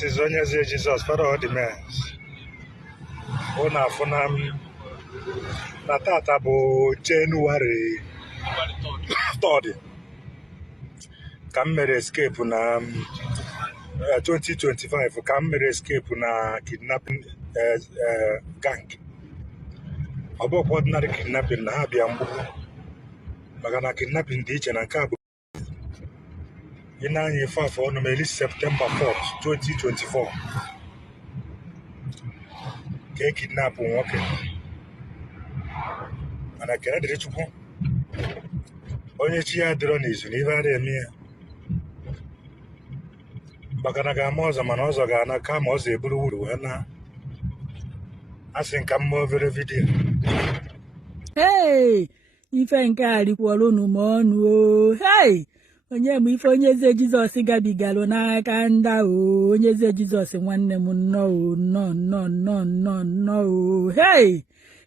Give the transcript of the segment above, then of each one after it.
This is Onyezie Jesus, Father of the Mess. Una funam na tata bụ January 3rd. Ka m mere escape na 2025 ka m mere escape na kidnapping gang. Ọ bụ ordinary kidnapping na ha bịa mgbukwu maka na kidnapping dị iche na nke a bụ ị na-anya ife afọ ọnụ meli September 4th 2024 ka e kidnap nwoke mana kene dịrị Chukwu onye chi ya dịrọ n'izu na ife adịghị eme ya maka na ga-ama ọzọ mana ọzọ ga-ana kama ọzọ eburu wuru wee na asị nka mma obere vidiyo. Hey, ife nke a rikwara unu ma ọnụ o. Hey, onye m ife onye eze Jizọs gabigalụ n'aka nda o. Onye eze Jizọs nwanne m nnọọ o. Hey,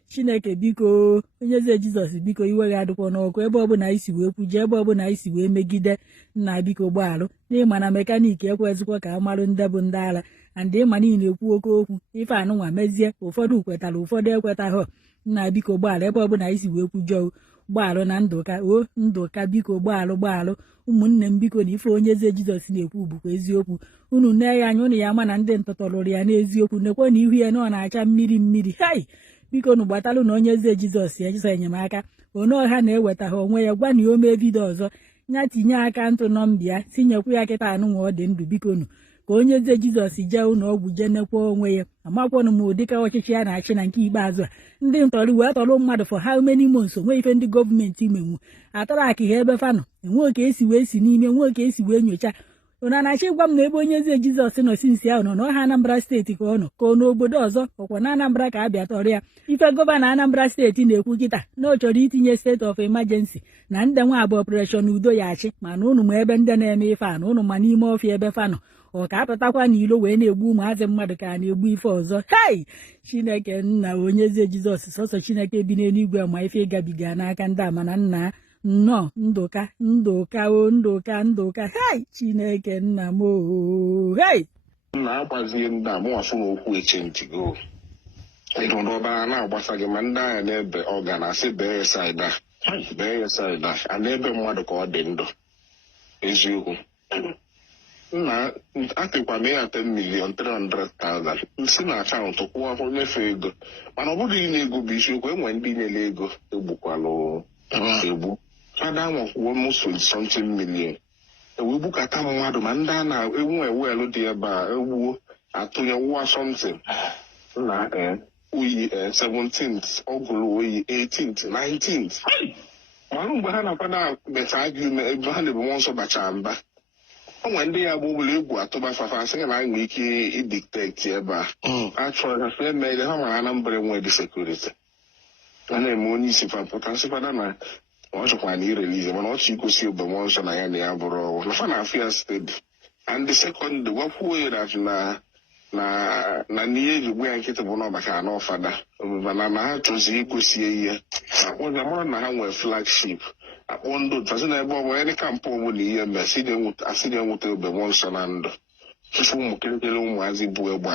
Chineke biko, onye eze Jizọs biko iwe ga adịkwa n'ọkụ ebe ọbụla isi wee kwuje ebe ọbụla isi wee megide nna biko gbaalụ n'ịma na mekaniki ekwezikwa ka amarụ ndị bụ ndị ala and ịma niile ekwu oke okwu ife anụnwa mezie ụfọdụ kwetara ụfọdụ ekwetaghị nna biko gbaalụ ebe ọbụla isi wee kwujọ gbaalụ na ndụka biko gbaalụ ụmụnne m biko na ife onye eze Jizọs na-ekwu bụkwa eziokwu unu nne ya anya unu ya ama na ndị ntọtọrụrụ ya n'eziokwu nekwe na ihu ya na ọ na-acha mmiri hai biko nu gbatalụ na onye eze Jizọs ejisa enyemaka onye ọha na-eweta ha onwe ya gwa na o mee vidio ọzọ nya tinye aka ntụ nọmbịa tinyekwu ya kịta anụnwa ọ dị ndụ biko nu ka onye eze Jizọs jee ụlọ ọgwụ jee nekwa onwe ya amakwanụ m ụdịka ọchịchị ya na-achị na nke ikpeazụ a ndị ntọrị wee tọrọ mmadụ for how many months onwe ife ndị gọọmenti menwu atara aka ha ebe fanọ enwe ka esi wee si n'ime enwe ka esi wee nyocha ụna na-achị gwa m na ebe onye eze Jizọs nọ sinsi ahụ nọ n'ọha Anambra steeti ka ọ nọ ka ọ n'obodo ọzọ ọkwa na Anambra ka a bịa tọrọ ya ife gọvanọ Anambra steeti na-ekwu kịta na ọ chọrọ itinye steeti of emergency na ndị nwa abụ ọpụreshọn udo ya achị mana ụnụ ma ebe ndị na-eme ife a na ụnụ ma n'ime ọfịa ebe fanọ ọ ka apụtakwa n'ilo wee na-egbu ụmụazị mmadụ ka a na-egbu ife ọzọ. Hei, Chineke nna onye eze Jizọs sọsọ Chineke bi n'eluigwe ma ife ịgabiga n'aka ndị amana nna nnọọ ndụka hei Chineke nna m o hei na-agbazie ndị a mụwafụ n'okwu echenjigo ịrụrụba na-agbasa gị ma ndị agha na-ebe ọga na-asị bee ya saịda a na-ebe mmadụ ka ọ dị ndụ eziokwu nna atịkwa m ya 10,300,000 si na akaụntụ kwụọ afọ nyefe ego mana ọ bụrụ inye ego bụ isiokwu enwe ndị nyere ego egbukwalụ egbu fada nwakwuo m something million ewu bukata mmadụ ma ndị a na-enwe ewelu dị ebe a ewuo atụnye wụwa something na oyi 17th ọgụlụ oyi 18th 19th malụ mgbe ha na-akwada beta agụme ebe ha na-ebu nwa nsọ bachara mba onwe ndị ya bụ ụgbọelu egwu atụba fafa asị na anyị nwere ike idiktekti ebe a achọrọ ha fe eme ha mara Anambra enwe dị sekuriti a na-eme onye isi fapụta sịkwada na ọ chọkwa na irelize mana ọ chọ igosi ogbomọ nsọ na ya na ya bụrụ ọgwụ nafa na afia steeti and the second gwakwuo ya na n'ihe eji gbu ya nkịtị bụ na maka anọ fada mana na ha chọzi igosie ihe mara na ha nwere flagship akpọ ndị otu na ebe ọbụla ndị kampụ ọbụla ihe mgbe asị na-enweta ogbomọ nsọ na ndụ tupu ụmụ kirikiri ụmụazị bụ egbe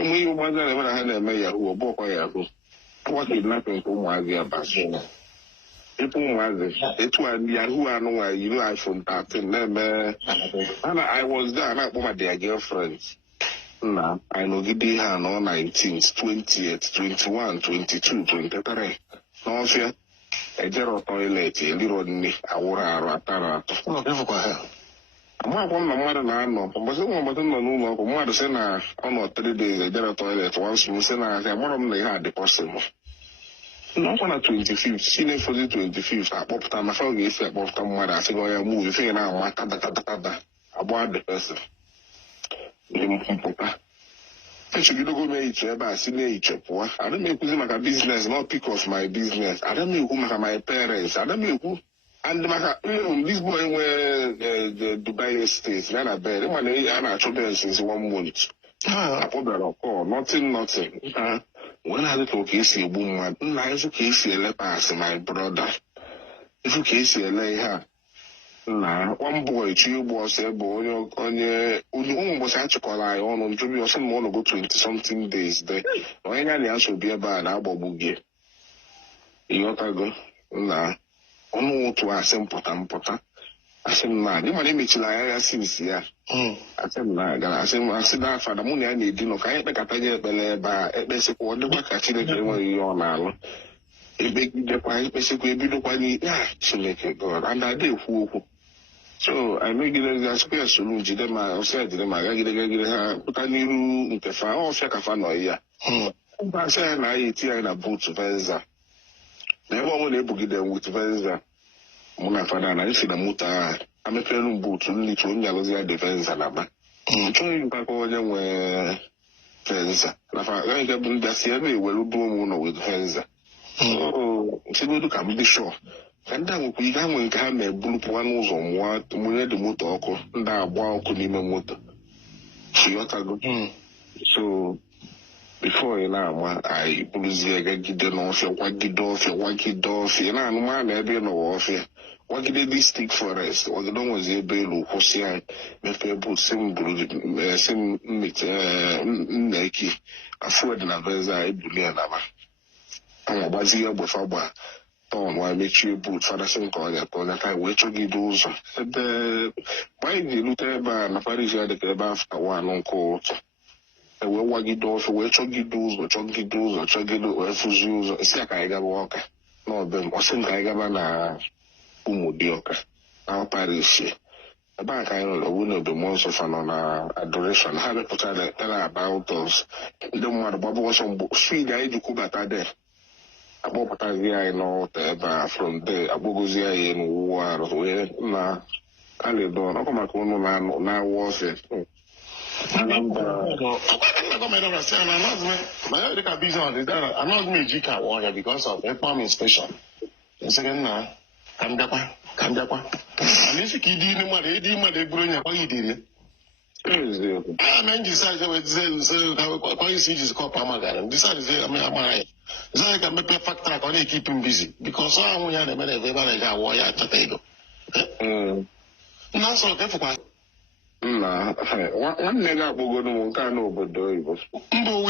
ụmụ ihe ụmụazị na-eme na ha na-eme yahoo ọbụọkwa yahoo ọgwa kidnapping nke ụmụazị ya basịna ịpụ ụmụazị etu yahoo anụnwa yiri iPhone 13 na-eme I was there na-akpọ ma their girlfriends na anyị nọgide ihe a nọ 19th 20th 21 22 23 n'ọfịa ejero toilet eliro nne awụrụ arụ atara atọ amakwa m na mmadụ na-anọ mbọsị nọ n'ụlọ ọgwụ mmadụ sị na ọ nọ 3 days ejero toilet once m sị na asị agbara m na ihe a dị possible n'ọkwa na 25th si na-efozi 25th akpọpụta maka ọ ga-esi akpọpụta mmadụ asị gị ọya mụ ife na-ama tadatada agba the person ndị mpụta echegidogo m ehicha ebe a si na-ehicha pụọ ada m ekwuzi maka biznes not pick of my business ada m ekwu maka my parents ada m ekwu and maka this boy nwere Dubai estate ya na bed mana a na-achọ bed since 1 month akpọbịara ọkọ nothing wee na-adị ka oke esi egbu mmadụ nna ịfụ ka esi ele pas my brother ịfụ ka esi ele ihe a na one boy chi boss ebe onye ụmụ ụbọchị achịkọrọ anyị ọnụ njụbi ọsọ ma ọnọgo 20 something days de na onye ya na ya sobi ebe a na-agbagbu gị ịghọtago na ọnụ ụtụ asị mpụta asị m na dị mana emechila ya sinsi ya asị m na gara asị na fada mụ na ya na-edinọ ka anyị kpekata ya ekpere ebe a ekpesikwa ọ dịkwa ka Chineke enweghị ihe ọ na-alụ ebegidekwa ekpesikwa ebidokwa n'ikpe a Chineke God and ada ekwu okwu so anyị megidere asịkwa ya soro njide ma ọsịa jide ma gagide ha pụta n'iru nke fa ọfịa ka fa nọ ya mba asị ya na anyị eti anyị na buutu Venza na ebe ọ bụla ebugide wit Venza mụ na fada na anyị si na moto a amepere m buutu nlitu onye alụzi ya dị Venza na ba chọghị mkpakọ onye nwe Venza na fa agaghị ga bụ ndị asị ebe ewere duo m ụlọ wit Venza nchegodu ka m dị shọ ka ndị a nwekwa ihe ha nwere nke ha na-ebulupụwa n'ụzọ mụnye dị moto ọkụ ndị agba ọkụ n'ime moto chiyọtago so bifo ị na-ama anyị bụrụzie gagide n'ọfịa wagide ọfịa na-anụma na ebe ị nọwa ọfịa wagide district forest wagide onwezi ebe elu kwụsị anyị mepee but si m mmete nna eki afọ dị na Venza ebuli ya naba ama gbazie egbefa gba tọn wa mechie but fadasị nke ọnya ka ọnya ka wee chọgide ụzọ ebe mgbe anyị ga-elute ebe a na Paris ya dịka ebe afta wanụ nke ụtọ wee wagide ọfịa wee chọgide ụzọ wee fụzi ụzọ isi ka anyị gaba Ọka n'ọbe m ọsị m ka anyị gaba na Ụmụdịọka na Paris ebe a ka anyị nọrọ wu na Obemmụọ Nsọ fa nọ na adoration ha mepụtara tara about us ndị mmadụ gbabụ ọsọ mgbe swid anyị ji kwubata de akpọpụtazi anyị n'ọta ebe a from there akpọgozi anyị n'ụwụ arụ wee na alịdọn ọkwa maka ụnụ na-awụ ọfịa because of farm inspection. Second now, I'm dapa. And if you did edi mother growing up, you did it. I mean, decided why you see this called Pamagan. Decided to say, I'm right. So I can make a fact track on it, keep him busy. Because I want to make a warrior at the table. Now, so therefore. Na nwanne gị akpọgodo m nke a n'obodo oyibo Mbụ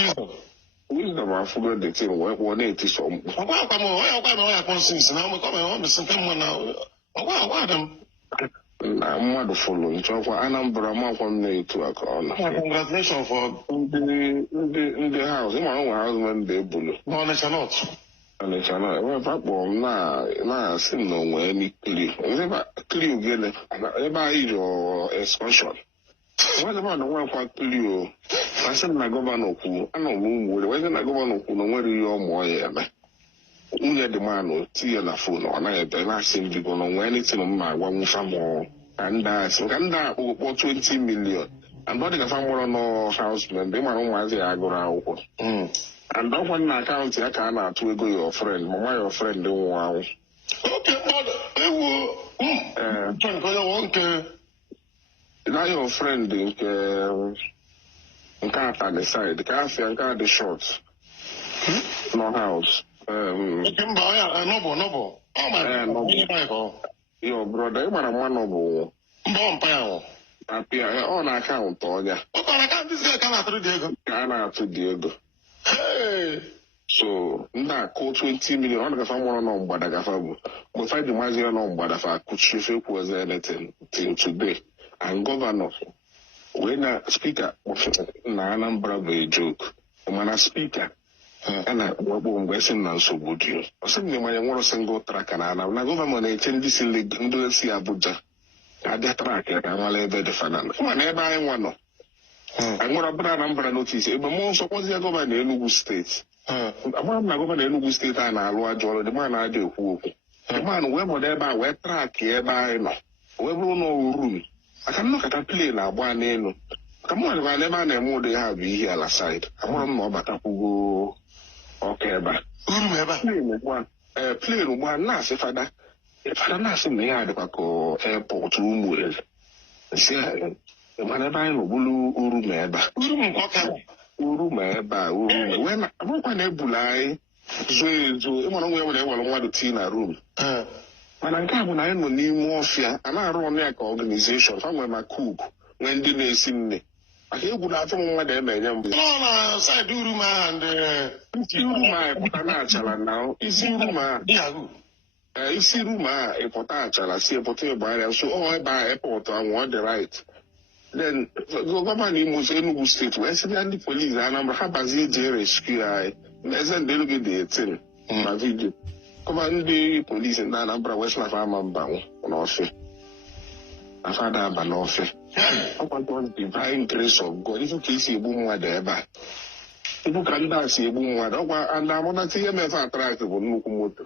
wisdom afụgo dị tin wee kpọọ na-etiso mkpu na mmadụ fụrụ nchọkwa Anambra makwa m na-etu aka ọnụ congratulations for ndị haus ịma nwe hausmen dị ebulu Ọnịcha North ebe akpọrọ m na-asị m na onwe n'ikili kli ogene ebe anyị rịọ excursion nwadebe na nwekwa kli o asị m na gọvanọ kwu anọ m ụmụ weze na gọvanọ kwu na onwere ihe ọmụọ ya eme nwunye dị manụ tinye na fon ọ naghị ebe na-asị m bigo na onwe nitin m ma agwa nwụfa m ka ndị asị ka ndị akpụkpọ 20 million and ọ dị ka fa mụrụ nọ hausmen dị mara ụmụazị ya agụrụ akwụkwọ and ọkwa na akaụntụ ya ka a na-atụ ego your friend mama your friend nwụọ anwụ na your friend nke atani side ka afịa nke a dị short no house your brother ị mara mmanụ bụ apịa ọ na akaụntụ ọnya ka a na-atụ dị ego so ndị akụ 20 million ọ na-gafa nwụrụ nọ mgbada gafa bụ mgbe fa ji mazi ya nọ mgbada fa akụchi ofe kwuozi anything till today and gọvanọ wee na spika na Anambra bụ ejoke mana spika a na-akpọkpọ mgbe esi m na nsogbu dị ọsị m na ịmanye nwụrụ single traka na Anambra na gọvanọ na-eche ndị si Abuja abịa trak ya ka nwala ebe dị fanan mana ebe anyị nwa nọ anyị nwere ọbụla Anambra notice ebe mmụọ nsọ kpọzie gọvanọ Enugu steeti agbara m na gọvanọ Enugu steeti a na-alụ ajọ ọrụ dịma na-adị ekwu okwu dịmanụ wee bọdo ebe a wee trak ebe anyị nọ wee bụrụ na rum aka nnọkọta plen agba n'elu ka m nwadịbala ebe a na-eme ụdị ha bụ ihe ala said amụrụ m na ọ batakwugo ọka ebe a plen ugbu a na-asị fada na-asị na ihe a dịkwa ka airport Ụmụeri si mana ebe anyị n'ogbulu uru ma ebe a wee na-abụrụkwa na ebulu anyị zoo ezo ịmara nwe nwere ewere mmadụ tii na rum mana nke a bụ na anyị nọ n'ime ọfịa a na-arụ ọnụ ya ka ọganizeshọn ha nwere ma kuku nwee ndị na-esi nne maka egwu na-atụ m mmadụ eme-enye mbụ na saịdị Urum ahụ ndị isi rum a ịpụta na-achala na isi rum a isi rum a ịpụta achala si ịpụta ịgbagharịa so ọ ebe a epọtụ anwụ ọ dị right then gọvanọ Imo Enugu steeti wee sị ya ndị polisi Anambra ha bazie eji rescue anyị eze ndị Enugu dị 18 na vidio kọma ndị polisi ndị Anambra wee sị na fa ama mbanwụ n'ọfịa na fada aba n'ọfịa ọkwa divine grace of God ifu ka esi egbu mmadụ ebe a ifu ka ndị a si egbu mmadụ ọkwa ndị amụnata ihe mefe atrak bụ nnukwu moto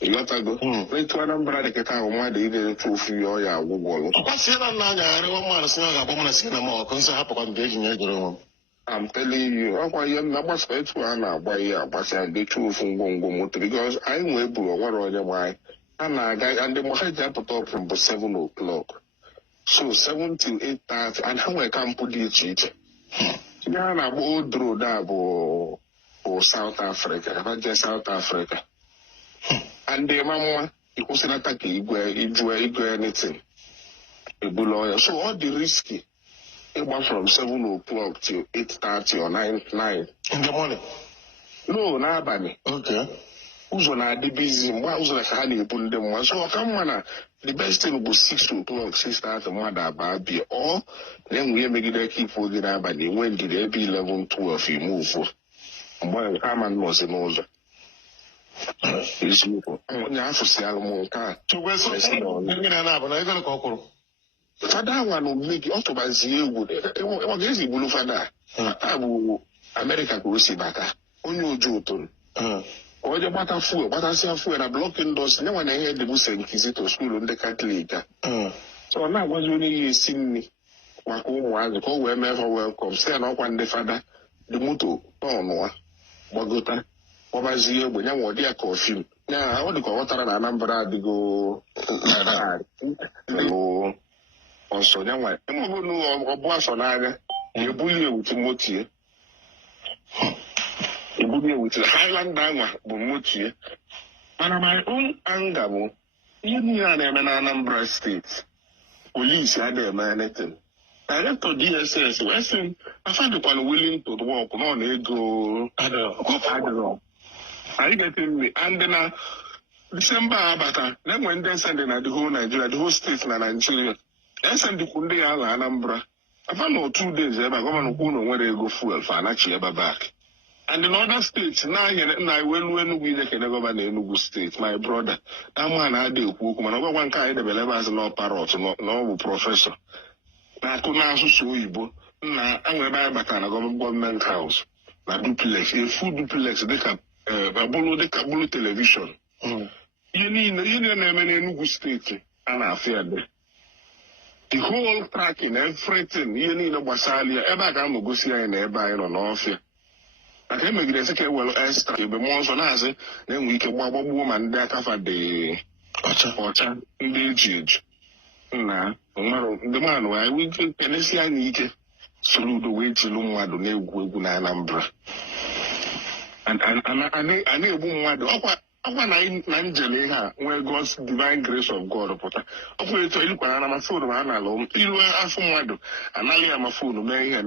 ịghọtago etu Anambra dị kịta ahụ mmadụ ịga-eretu ofu ya ọya agwụgwọlụ ọkwasịra na anyagharịwa mmadụ si na ga-agba mana si na ma ọkụ nsọ hapụkwa mgbe eji nye jere onwe m I'm telling you ọkwa ihe na agbasa etu a na-agba ihe agbasa ga-echu ofu ngwongwo moto because anyị nwee buru onwere onye ma anyị a na-aga ndị mgbe ha ji apụta ọpụ mbụ 7 o'clock so 7 till 8:30 and ha nwere kampụ dị iche iche ihe a na-agba Old Road a bụ South Africa ha jee South Africa and ma mma ịkwụsịnata ka igwe anything ebula ọya so ọ dị risky ịgba from 7 o'clock till 8:30 or 9 in the morning no n'abalị okay ụzọ na-adị bizi mgbe ụzọ na ka ha na-ebu ndị mmadụ so ọka mma na the best thing bụ 6 o'clock 6:30 mmadụ abaa bịa ọ na-enwe ihe megide ka ifu oge n'abalị enwe ndidi ebe 11-12 ime ụfụ mgbe ama nnọzi n'ụzọ eziokwu onye afụsịalụ m nke a fada anwa na omume gị ọ tụbazie egwu ọ ga-ezi bulu fada a bụ Amerịka ka o si bata onye oju ụtụrụ onye gbatasịa fuel na blọk ndọs nye nwa na ihe dịbụ St. Kizito skuulu ndị Katọlik a so ọ na-agwazi onye ya esi nri maka ụmụazị ka o wee mee ha welkọm si ya na ọkwa ndị fada dị moto tọnụa gbagota ọbazie egbe nye nwa ọdị ya ka ọfim ya ọ dị ka ọ ghọtara na Anambra adịgo ọsọ ya nwa ịmụbụ ọbụ asọ n'anya ebuli ewutu motie ebuli ewutu Highland anwa bụ motie mana my own anger bụ ihe niile a na-eme na Anambra steeti polisi adịghị eme anything director DSS wee sị afadịkwana willing to work nọ na ego adịrọ anyị ga-ete mme and na Disemba abata na-enwe ndị esendị na the whole Nigeria the whole steeti na Nigeria esendịkwu ndị ya ala Anambra afa na 2 days ebe a gọvanọ kwuo na nwere ego fuel fa anachi ebe back and in other states na iwelu Enugu ile kene gọvanọ Enugu steeti my brother na ma na-adị ekwu okwu mana ọgwagwa nke anyị debere ebe azụ na parrot na ọ bụ prọfesọ na-akụ n'asụsụ oyibo na enwere ebe anyị batara na gọọmenti haus na duplex efu duplex dịka bụrụ telivishọn ihe niile na-eme n'Enugu steeti a na-afụ ya dị the whole tracking everything ihe niile gbasara ya ebe a ka a gosi anyị na ebe anyị nọ n'ọfịa maka emegide sị ka ewelu extra ebe mmụọ nsọ na-asị na-enwe ike gbagbuo ma ndị akafa dị ọcha ndị eji eju na ndị mmadụ anyị wee ike kenesi anya ike soro udo wee jilu mmadụ na-egwu egwu na Anambra a na-egbu mmadụ ọkwa na njem ihe a nwee God's divine grace of God pụta ọkwa etu ilikwana na ma fonu ma a na-alụ ilu afọ mmadụ anaghị ama fonu mee ihe